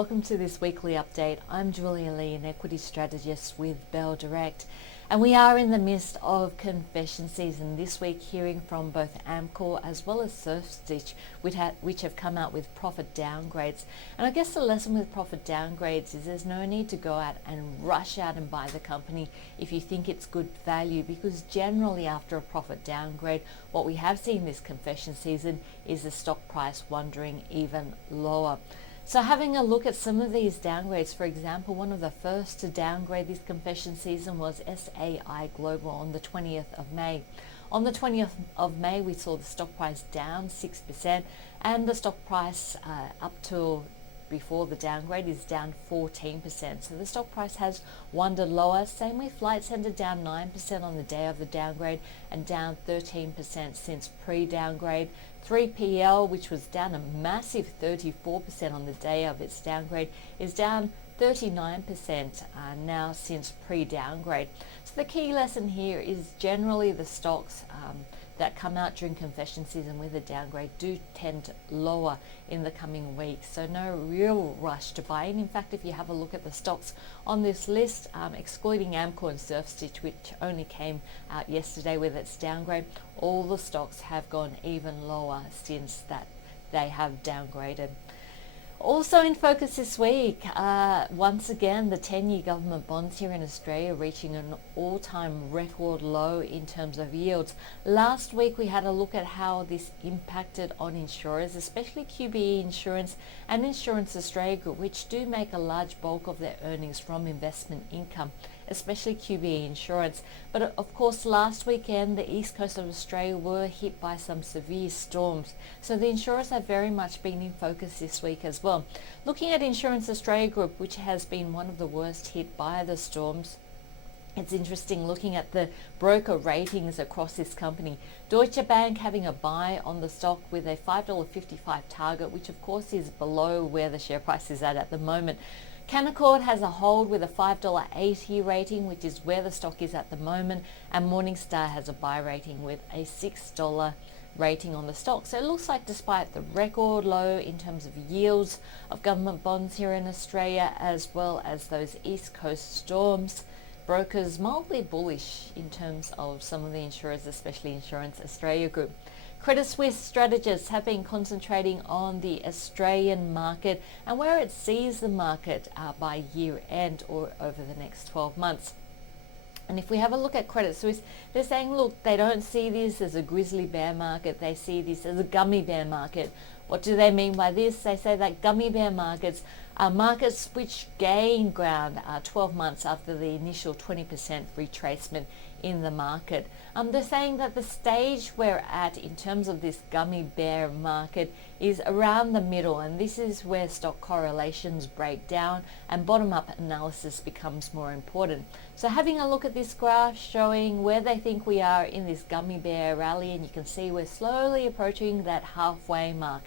welcome to this weekly update. I'm Julia Lee, an equity strategist with Bell Direct, and we are in the midst of confession season this week, hearing from both Amcor as well as Surfstitch, which have come out with profit downgrades. And I guess the lesson with profit downgrades is there's no need to go out and rush out and buy the company if you think it's good value, because generally after a profit downgrade, what we have seen this confession season is the stock price wandering even lower. So having a look at some of these downgrades, for example, one of the first to downgrade this confession season was SAI Global on the 20th of May. On the 20th of May, we saw the stock price down 6%, and the stock price up till before the downgrade is down 14%. So the stock price has wandered lower. Same with Flight Centre, down 9% on the day of the downgrade and down 13% since pre-downgrade. 3PL, which was down a massive 34% on the day of its downgrade, is down 39% now since pre-downgrade. So the key lesson here is generally the stocks that come out during confession season with a downgrade do tend lower in the coming weeks. So no real rush to buy in. In fact, if you have a look at the stocks on this list, excluding Amcor and Surfstitch, which only came out yesterday with its downgrade, all the stocks have gone even lower since that they have downgraded. Also in focus this week, once again, the 10-year government bonds here in Australia reaching an all-time record low in terms of yields. Last week we had a look at how this impacted on insurers, especially QBE Insurance and Insurance Australia Group, which do make a large bulk of their earnings from investment income, especially QBE Insurance. But of course, last weekend, the east coast of Australia were hit by some severe storms. So the insurers have very much been in focus this week as well. Looking at Insurance Australia Group, which has been one of the worst hit by the storms, it's interesting looking at the broker ratings across this company. Deutsche Bank having a buy on the stock with a $5.55 target, which of course is below where the share price is at the moment. Canaccord has a hold with a $5.80 rating, which is where the stock is at the moment, and Morningstar has a buy rating with a $6 rating on the stock. So it looks like despite the record low in terms of yields of government bonds here in Australia, as well as those East Coast storms, brokers mildly bullish in terms of some of the insurers, especially Insurance Australia Group. Credit Suisse strategists have been concentrating on the Australian market and where it sees the market by year end or over the next 12 months. And if we have a look at Credit Suisse, they're saying, look, they don't see this as a grizzly bear market. They see this as a gummy bear market. What do they mean by this? They say that gummy bear markets are markets which gain ground 12 months after the initial 20% retracement in the market. They're saying that the stage we're at in terms of this gummy bear market is around the middle, and this is where stock correlations break down and bottom-up analysis becomes more important. So having a look at this graph showing where they think we are in this gummy bear rally, and you can see we're slowly approaching that halfway mark.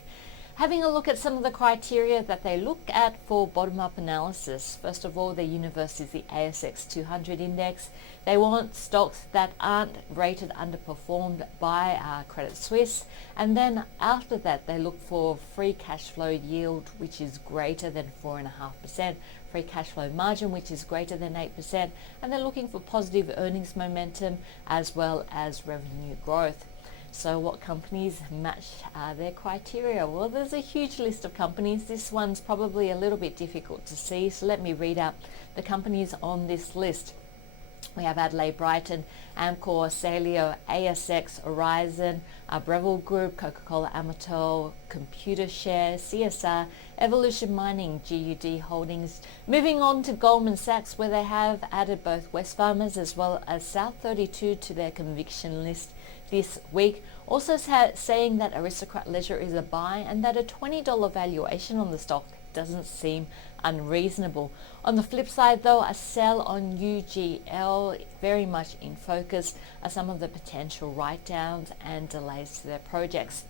Having a look at some of the criteria that they look at for bottom-up analysis. First of all, their universe is the ASX 200 index. They want stocks that aren't rated underperformed by Credit Suisse. And then after that, they look for free cash flow yield, which is greater than 4.5%, free cash flow margin, which is greater than 8%, and they're looking for positive earnings momentum as well as revenue growth. So what companies match their criteria? Well, there's a huge list of companies. This one's probably a little bit difficult to see, so let me read out the companies on this list. We have Adelaide Brighton, Amcor, Salio, ASX, Horizon, Breville Group, Coca-Cola Amatil, Computershare, CSR, Evolution Mining, GUD Holdings. Moving on to Goldman Sachs, where they have added both Wesfarmers as well as South32 to their conviction list this week, also saying that Aristocrat Leisure is a buy and that a $20 valuation on the stock doesn't seem unreasonable. On the flip side though, a sell on UGL, very much in focus, are some of the potential write-downs and delays to their projects.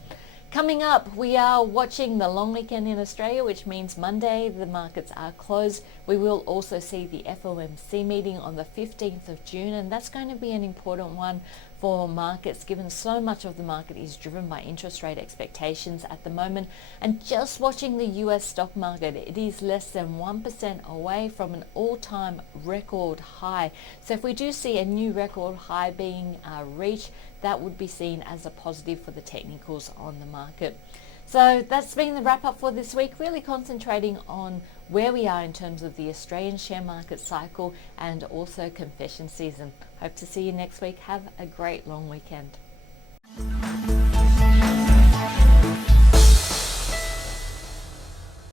Coming up, we are watching the long weekend in Australia, which means Monday the markets are closed. We will also see the FOMC meeting on the 15th of June, and that's going to be an important one for markets, given so much of the market is driven by interest rate expectations at the moment. And just watching the US stock market, it is less than 1% away from an all-time record high. So if we do see a new record high being reached, that would be seen as a positive for the technicals on the market. So that's been the wrap up for this week, really concentrating on where we are in terms of the Australian share market cycle and also confession season. Hope to see you next week. Have a great long weekend.